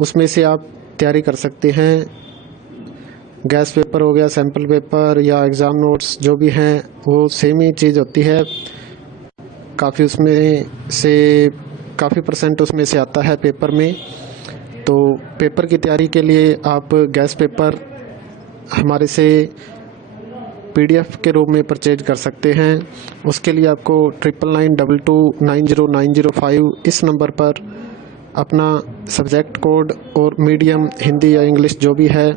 उसमें से आप तैयारी कर सकते हैं। गैस पेपर हो गया, सैम्पल पेपर या एग्ज़ाम नोट्स जो भी हैं वो सेम ही चीज़ होती है। काफ़ी उसमें से काफ़ी परसेंट उसमें से आता है पेपर में। तो पेपर की तैयारी के लिए आप गैस पेपर हमारे से PDF के रूप में परचेज कर सकते हैं। उसके लिए आपको 9992290905 इस नंबर पर अपना सब्जेक्ट कोड और मीडियम हिंदी या इंग्लिश जो भी है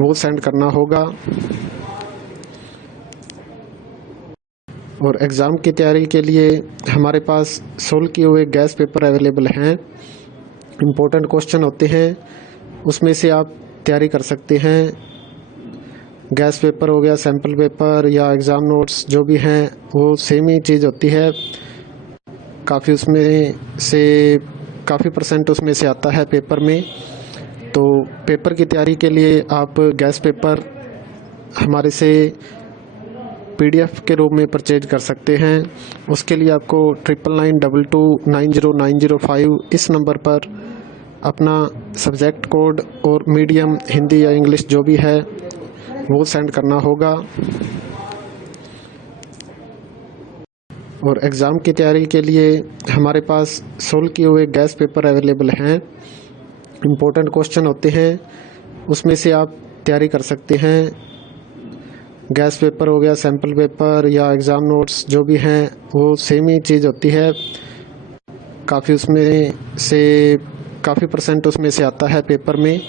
वो सेंड करना होगा। और एग्ज़ाम की तैयारी के लिए हमारे पास सोल्व किए हुए गैस पेपर अवेलेबल हैं। इम्पोर्टेंट क्वेश्चन होते हैं, उसमें से आप तैयारी कर सकते हैं। गैस पेपर हो गया, सैम्पल पेपर या एग्ज़ाम नोट्स जो भी हैं वो सेम ही चीज़ होती है। काफ़ी उसमें से काफ़ी परसेंट उसमें से आता है पेपर में। तो पेपर की तैयारी के लिए आप गैस पेपर हमारे से PDF के रूप में परचेज कर सकते हैं। उसके लिए आपको 9992290905 इस नंबर पर अपना सब्जेक्ट कोड और मीडियम हिंदी या इंग्लिश जो भी है वो सेंड करना होगा। और एग्ज़ाम की तैयारी के लिए हमारे पास सोल्व किए हुए गैस पेपर अवेलेबल हैं। इम्पोर्टेंट क्वेश्चन होते हैं, उसमें से आप तैयारी कर सकते हैं। गैस पेपर हो गया, सैम्पल पेपर या एग्ज़ाम नोट्स जो भी हैं वो सेम ही चीज़ होती है। काफ़ी उसमें से काफ़ी परसेंट उसमें से आता है पेपर में।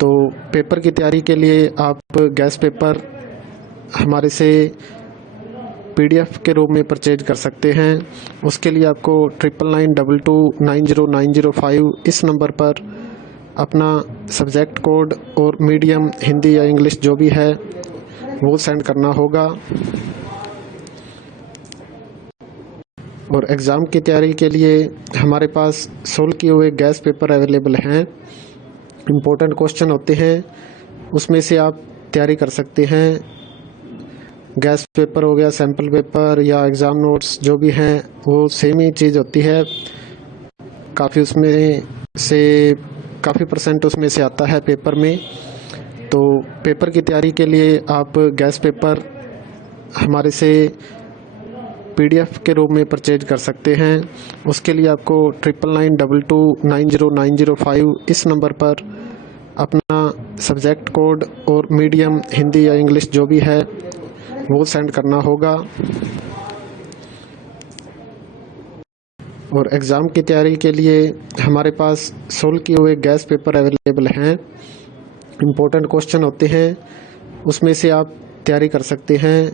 तो पेपर की तैयारी के लिए आप गैस पेपर हमारे से PDF के रूप में परचेज कर सकते हैं। उसके लिए आपको 9992290905 इस नंबर पर अपना सब्जेक्ट कोड और मीडियम हिंदी या इंग्लिश जो भी है वो सेंड करना होगा। और एग्ज़ाम की तैयारी के लिए हमारे पास सोल्व किए हुए गैस पेपर अवेलेबल हैं। इम्पोर्टेंट क्वेश्चन होते हैं, उसमें से आप तैयारी कर सकते हैं। गैस पेपर हो गया, सैम्पल पेपर या एग्ज़ाम नोट्स जो भी हैं वो सेम ही चीज़ होती है। काफ़ी उसमें से काफ़ी परसेंट उसमें से आता है पेपर में। तो पेपर की तैयारी के लिए आप गैस पेपर हमारे से PDF के रूप में परचेज कर सकते हैं। उसके लिए आपको 9992290905 इस नंबर पर अपना सब्जेक्ट कोड और मीडियम हिंदी या इंग्लिश जो भी है वो सेंड करना होगा। और एग्ज़ाम की तैयारी के लिए हमारे पास सोल्व किए हुए गैस पेपर अवेलेबल हैं। इम्पोर्टेंट क्वेश्चन होते हैं, उसमें से आप तैयारी कर सकते हैं।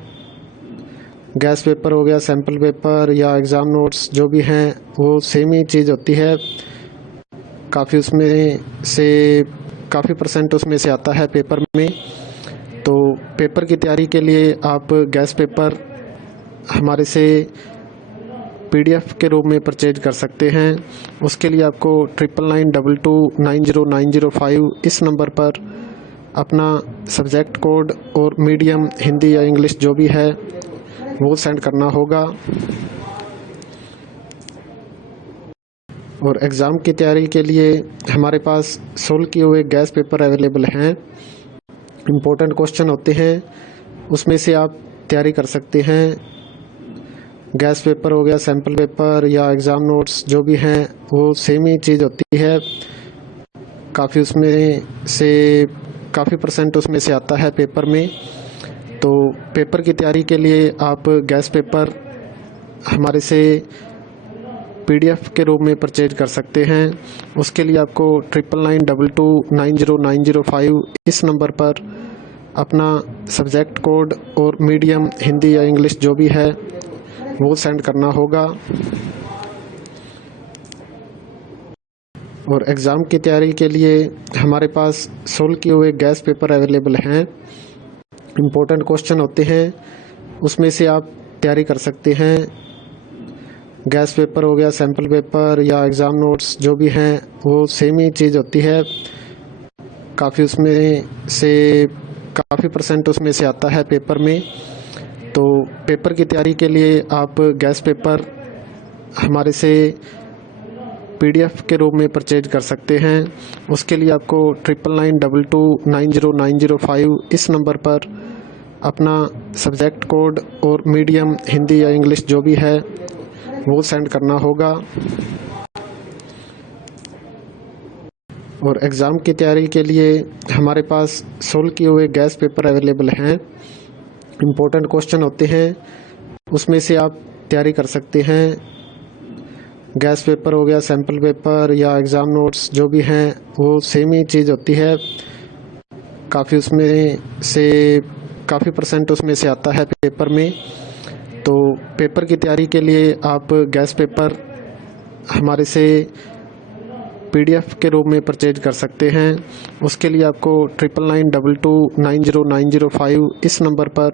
गैस पेपर हो गया, सैम्पल पेपर या एग्ज़ाम नोट्स जो भी हैं वो सेम ही चीज़ होती है। काफ़ी उसमें से काफ़ी परसेंट उसमें से आता है पेपर में। तो पेपर की तैयारी के लिए आप गैस पेपर हमारे से PDF के रूप में परचेज कर सकते हैं। उसके लिए आपको 9992290905 इस नंबर पर अपना सब्जेक्ट कोड और मीडियम हिंदी या इंग्लिश जो भी है वो सेंड करना होगा। और एग्ज़ाम की तैयारी के लिए हमारे पास सोल्व किए हुए गैस पेपर अवेलेबल हैं। इम्पोर्टेंट क्वेश्चन होते हैं, उसमें से आप तैयारी कर सकते हैं। गैस पेपर हो गया, सैम्पल पेपर या एग्ज़ाम नोट्स जो भी हैं वो सेम ही चीज़ होती है। काफ़ी उसमें से काफ़ी परसेंट उसमें से आता है पेपर में। तो पेपर की तैयारी के लिए आप गैस पेपर हमारे से PDF के रूप में परचेज कर सकते हैं। उसके लिए आपको 9992290905 इस नंबर पर अपना सब्जेक्ट कोड और मीडियम हिंदी या इंग्लिश जो भी है वो सेंड करना होगा। और एग्ज़ाम की तैयारी के लिए हमारे पास सोल्व किए हुए गैस पेपर अवेलेबल हैं। इम्पोर्टेंट क्वेश्चन होते हैं, उसमें से आप तैयारी कर सकते हैं। गैस पेपर हो गया, सैम्पल पेपर या एग्ज़ाम नोट्स जो भी हैं वो सेम ही चीज़ होती है। काफ़ी उसमें से काफ़ी परसेंट उसमें से आता है पेपर में। तो पेपर की तैयारी के लिए आप गैस पेपर हमारे से PDF के रूप में परचेज कर सकते हैं। उसके लिए आपको 9992290905 इस नंबर पर अपना सब्जेक्ट कोड और मीडियम हिंदी या इंग्लिश जो भी है वो सेंड करना होगा। और एग्ज़ाम की तैयारी के लिए हमारे पास सोल्व किए हुए गैस पेपर अवेलेबल हैं। इम्पोर्टेंट क्वेश्चन होते हैं, उसमें से आप तैयारी कर सकते हैं। गैस पेपर हो गया, सैम्पल पेपर या एग्ज़ाम नोट्स जो भी हैं वो सेम ही चीज़ होती है। काफ़ी उसमें से काफ़ी % उसमें से आता है पेपर में। तो पेपर की तैयारी के लिए आप गैस पेपर हमारे से PDF के रूप में परचेज कर सकते हैं। उसके लिए आपको 9992290905 इस नंबर पर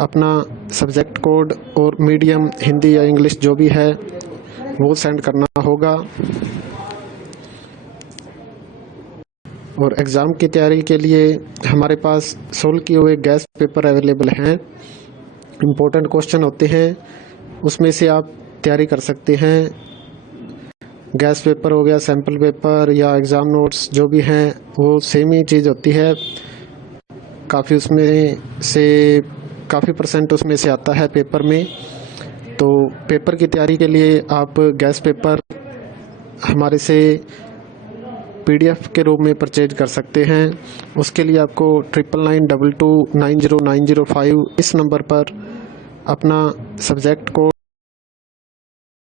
अपना सब्जेक्ट कोड और मीडियम हिंदी या इंग्लिश जो भी है वो सेंड करना होगा। और एग्ज़ाम की तैयारी के लिए हमारे पास सोल्व किए हुए गैस पेपर अवेलेबल हैं। इम्पोर्टेंट क्वेश्चन होते हैं, उसमें से आप तैयारी कर सकते हैं। गैस पेपर हो गया, सैम्पल पेपर या एग्ज़ाम नोट्स जो भी हैं वो सेम ही चीज़ होती है। काफ़ी उसमें से काफ़ी % उसमें से आता है पेपर में। तो पेपर की तैयारी के लिए आप गैस पेपर हमारे से PDF के रूप में परचेज कर सकते हैं। उसके लिए आपको 9992290905 इस नंबर पर अपना सब्जेक्ट कोड